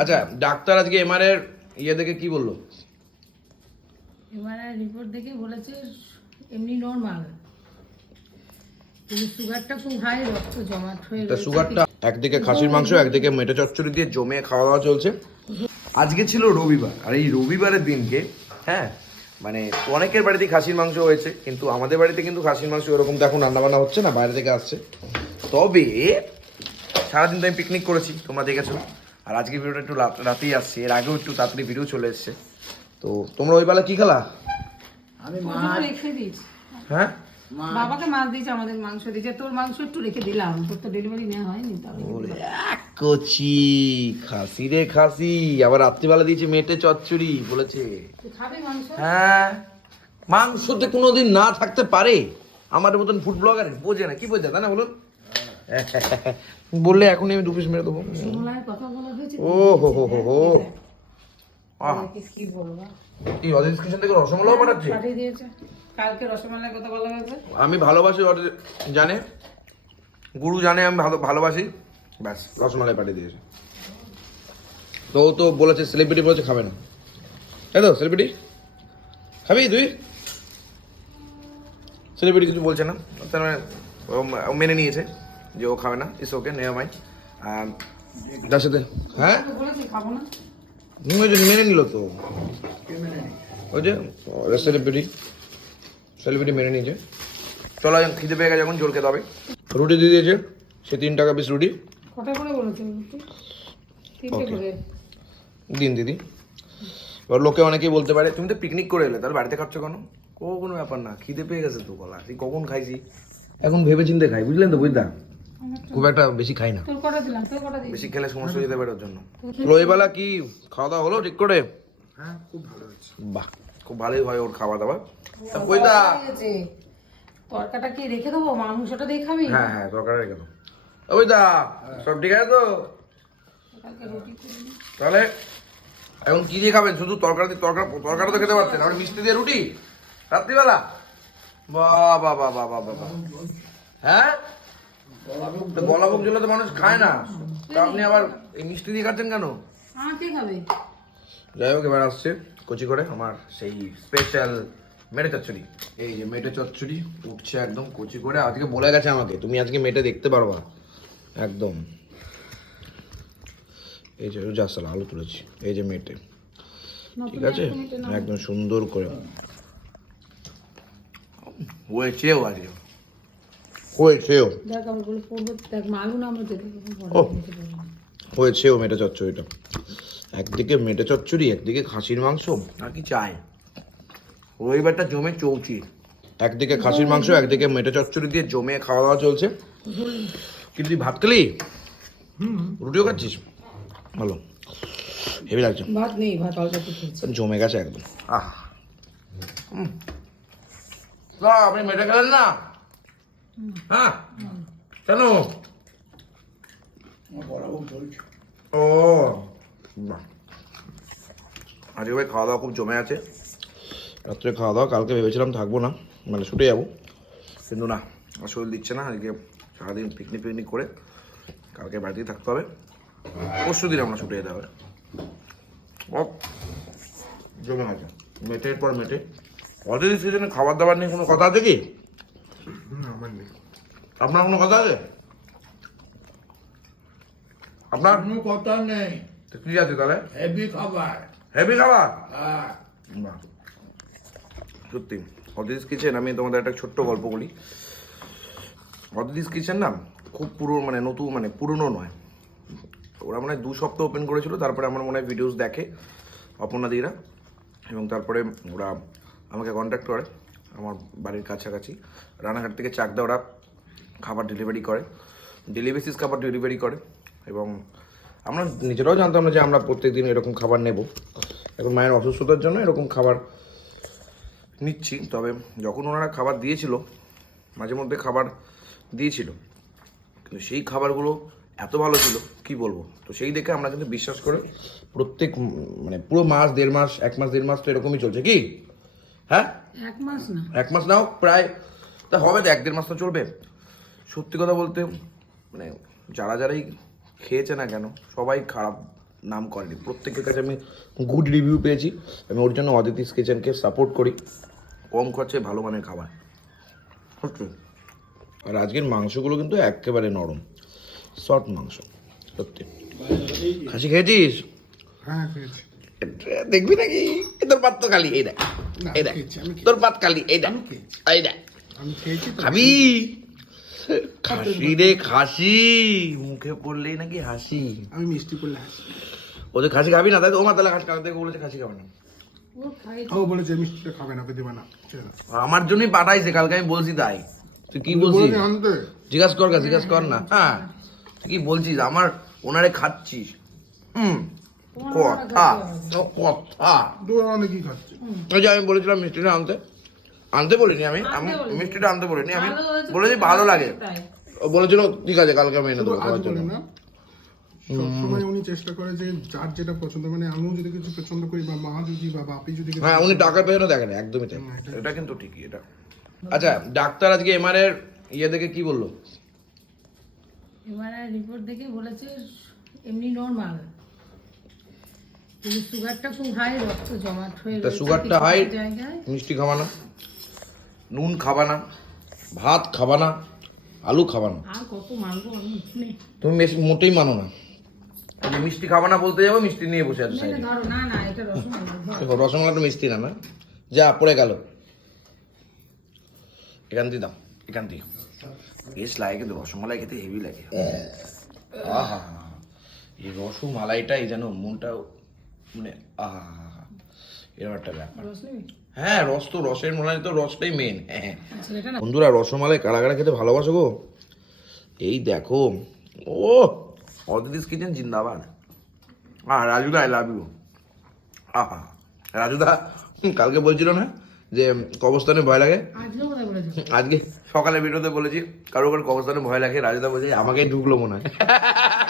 আচ্ছা ডাক্তার আজকে এমআর এর ইয়ে দেখে কি বলল? এবারে রিপোর্ট দেখে বলেছে এমনি নর্মাল কিন্তু সুগারটা খুব হাই রক্ত জমাট হয়ে সুগারটা একদিকে খাসির মাংস একদিকে মেটে চচ্চড়ি দিয়ে জমে খাওয়া দাওয়া চলছে। আজকে ছিল রবিবার আর এই রবিবারের দিনকে হ্যাঁ মানে অনেকের খাসির মাংস হয়েছে কিন্তু আমাদের বাড়িতে কিন্তু খাসির মাংস এরকম তো এখন রান্নাবান্না হচ্ছে না বাইরে থেকে আসছে। তবে সারাদিন তো আমি পিকনিক করেছি তোমরা দেখেছ। আর আজকে ভিডিওটা একটু রাতেই আসছে। এর আগেও একটু তাড়াতাড়ি ভিডিও চলে এসছে। তো তোমরা ওই বেলা কি খেলা? আমি মাছ রেখে দিয়েছি। হ্যাঁ? বাবাকে মাছ দিয়েছে আমাদের মাংস দিয়েছে। তোর মাংস একটু রেখে দিলাম। তোর তো ডেলিভারি নেওয়া হয়নি তাহলে ওরে এক কচি। খাসি রে খাসি। আবার রাত্রিবেলা দিয়েছে মেটে চচ্চড়ি বলেছে। তুই খাবি মাংস? হ্যাঁ। মাংসতে কোনোদিন না থাকতে পারে। আমার মতন ফুড ব্লগার বোঝে না। কি বোঝে তাই না বলুন? বললে এখনই আমি দু পিস মেরে দেবো। ও হো হো হো হো। কি অজিত কিচেন থেকে রসমালাও পাঠাচ্ছে কালকে রসমালাই কথা বলা হয়েছে। আমি ভালোবাসি জানে? গুরু জানে আমি ভালো ভালোবাসি। ব্যাস রসমালাই পাঠিয়ে দিয়েছে। তো ও তো বলেছে সেলিব্রিটি বলেছে খাবে না। তাই তো সেলিব্রিটি খাবি তুই? সেলিব্রিটি কিছু বলছে না। তার মানে মেনে নিয়েছে। যে ও খাবে না ইস ওকে নেওয়া মাই যার সাথে হ্যাঁ? মেনে নিল তো। ওই যে সেলিব্রিটি সেলিব্রিটি মেনে নিয়েছে। চলো খিদে পেয়ে গেছে এখন জোর খেতে হবে। রুটি দিয়ে দিয়েছে সে তিন টাকা পিস রুটি। দিন দিদি। এবার লোকে অনেকেই বলতে পারে তুমি তো পিকনিক করে এলে তাহলে বাড়িতে খাচ্ছ কেন? ও কোনো ব্যাপার না খিদে পেয়ে গেছে তো গলা। কখন খাইছি? এখন ভেবে চিন্তে খাই বুঝলেন তো বুঝলা খুব একটা বেশি খাই না। বেশি খেলে সমস্যা হয়ে যেতে পারে ওর জন্য। রবিবেলা কি খাওয়া দাওয়া হলো ঠিক করে? হ্যাঁ খুব ভালো হচ্ছে বাহ। খুব ভালোই হয় ওর খাওয়া দাওয়া তা কইতা দিয়েছে। তরকাটা কি রেখে দেবো? মাংসটা দিয়ে খাবি? হ্যাঁ হ্যাঁ দরকার রেখে দাও ওই দা সব ঠিক আছে তো। তাহলে এখন কি দিয়ে খাবেন? শুধু তরকারি দিয়ে তরকার তরকারি তো খেতে পারতেন আর মিষ্টি দিয়ে রুটি? রাত্রিবেলা? বা বাহ বাহ বাহ বাহ বাহ। হ্যাঁ? তো গলা বুক জ্বলে তো মানুষ খায় না। তা আপনি আবার এই মিষ্টি দিয়ে খাচ্ছেন কেন? যাই হোক এবার আসছে কচি করে আমার সেই স্পেশাল মেটে চচ্চড়ি। এই যে মেটে চচ্চড়ি উঠছে একদম কচি করে। আজকে বলে গেছে আমাকে তুমি আজকে মেটে দেখতে পারবা। একদম। এই যে জাসাল আলু তুলেছি। এই যে মেটে। ঠিক আছে? একদম সুন্দর করে। হয়েছেও আজকে। হয়েছেও হয়েছেও মেটে চচ্চড়িটা একদিকে মেটে চচ্চড়ি একদিকে খাসির মাংস। আর কি চাই? রবিবারটা জমে চৌচি একদিকে খাসির মাংস একদিকে মেটে চচ্চড়ি দিয়ে জমে খাওয়া দাওয়া চলছে। কিন্তু তুই ভাত খেলি? রুটিও খাচ্ছিস? ভালো। হেভি লাগছে। ভাত নেই ভাত অল্প জমে গেছে একদম। আহ। আপনি মেটে খেলেন না? হ্যাঁ কেন ও। আজকে ভাই খাওয়া দাওয়া খুব জমে আছে। রাত্রে খাওয়া দাওয়া কালকে ভেবেছিলাম থাকব না মানে ছুটে যাব। কিন্তু না শরীর দিচ্ছে না আজকে সারাদিন পিকনিক পিকনিক করে কালকে বাড়িতেই থাকতে হবে। পরশু দিন আমরা ছুটে যেতে হবে। ও জমে গেছে মেটের পর মেটে। অলরেডি সিজনে খাবার দাবার নিয়ে কোনো কথা আছে কি? আমার নেই। আপনার কোনো কথা আছে? আপনার? কোনো কথা নেই। কি আছে তাহলে? হেভি খাবার। হেভি খাবার? হ্যাঁ। সত্যি অদিতিস কিচেন আমি তোমাদের একটা ছোট্ট গল্প বলি। অদিতিস কিচেন না খুব পুরো মানে নতুন মানে পুরনো নয়। ওরা মনে দু সপ্তাহ ওপেন করেছিল তারপরে আমার মনে হয় ভিডিওস দেখে অপর্ণাদিরা এবং তারপরে ওরা আমাকে কন্ট্যাক্ট করে। আমার বাড়ির কাছাকাছি। রানাঘাট থেকে চাকদা ওরা খাবার ডেলিভারি করে। ডেলি বেসিস খাবার ডেলিভারি করে এবং আমরা নিজেরাও জানতাম না যে আমরা প্রত্যেক দিন এরকম খাবার নেব। এখন মায়ের অসুস্থতার জন্য এরকম খাবার নিচ্ছি। তবে যখন ওনারা খাবার দিয়েছিল, মাঝে মধ্যে খাবার দিয়েছিল, কিন্তু সেই খাবারগুলো এত ভালো ছিল, কি বলব? তো সেই দেখে আমরা কিন্তু বিশ্বাস করে প্রত্যেক মানে পুরো মাস, দেড় মাস, এক মাস, দেড় মাস তো এরকমই চলছে। কি? হ্যাঁ? এক মাস না। এক মাস নাও প্রায় তা হবে তো এক দেড় মাস তো চলবে। সত্যি কথা বলতে মানে যারা যারাই খেয়েছে না কেন সবাই খারাপ নাম করেনি। প্রত্যেকের কাছে আমি গুড রিভিউ পেয়েছি। আমি ওর জন্য অদিতিস কিচেনকে সাপোর্ট করি। কম খরচে ভালো মানের খাবার। সত্যি। আর আজকের মাংসগুলো কিন্তু একেবারে নরম। সফট মাংস সত্যি। খাসি খেয়েছিস? হ্যাঁ দেখবি নাকি? এ তোর পাত তো খালি এই দেখ। তোর খাবি? খাসি রে খাসি। মুখে পড়লেই নাকি হাসি। আমি মিষ্টি করলে হাসি। ওদের খাসি খাবি না তাই তো ও মাতালা খাস কাল থেকে বলেছে খাসি খাবে না। ও বলেছে মিষ্টিটা খাবে না দেবে না আমার জন্যই পাঠাইছে কালকে আমি বলছি তাই। তুই কি বলছিস? জিজ্ঞাস কর জিজ্ঞাস কর না হ্যাঁ। তুই কি বলছিস? আমার ওনারে খাচ্ছিস। হুম। কথা ও কথা। দু কি খাচ্ছে ওই যে আমি বলেছিলাম মিষ্টিটা আনতে। আনতে বলিনি আমি। আমি মিষ্টিটা আনতে বলিনি। আমি বলেছি ভালো লাগে। তাই। ও বলেছিল ঠিক আছে কালকে আমি এনে শুধু দেবো খাওয়ার জন্য। না সবসময় উনি চেষ্টা করে যে যার যেটা পছন্দ মানে আমিও যদি কিছু পছন্দ করি বা মা যদি বা বাপি যদি হ্যাঁ উনি টাকার পেছনে দেখেন একদমই তাই। এটা- কিন্তু ঠিকই এটা। আচ্ছা ডাক্তার আজকে এমআর এর ইয়ে দেখে কি বলল? রিপোর্ট দেখে বলেছে এমনি নর্মাল সুগারটা খুব হাই রক্ত জমাট হয়ে তা সুগারটা হাই মিষ্টি খাবা না নুন খাবা না ভাত খাবা না আলু খাবা না। আর কত মানবো আমি তুমি বেশি মোটেই মানো না। মিষ্টি খাবা না বলতে যাব মিষ্টি নিয়ে বসে আছে নে, সাইডে। না না এটা রসমালাই তো মিষ্টি না না? যা পড়ে গেল। এখান দিয়ে দাও এখান দিয়ে। বেশ লাগে কিন্তু রসমালাই খেতে হেভি লাগে। আহা এই রসমালাইটাই যেন মনটা মানে আহা এরকম একটা ব্যাপার। হ্যাঁ রস তো রসের মালাই তো রসটাই মেন হ্যাঁ। আচ্ছা বন্ধুরা রসমালাই কারা কারা খেতে ভালোবাসো গো? এই দেখো ও অদিতিস কিচেন জিন্দাবাদ। হ্যাঁ রাজুদা আই লাভ ইউ আহা রাজুদা কালকে বলছিল না যে কবস্থানে ভয় লাগে? আজকে সকালে ভিডিওতে বলেছি কারও কারও কবস্থানে ভয় লাগে রাজুদা বলছে আমাকেই ঢুকলো মনে হয়।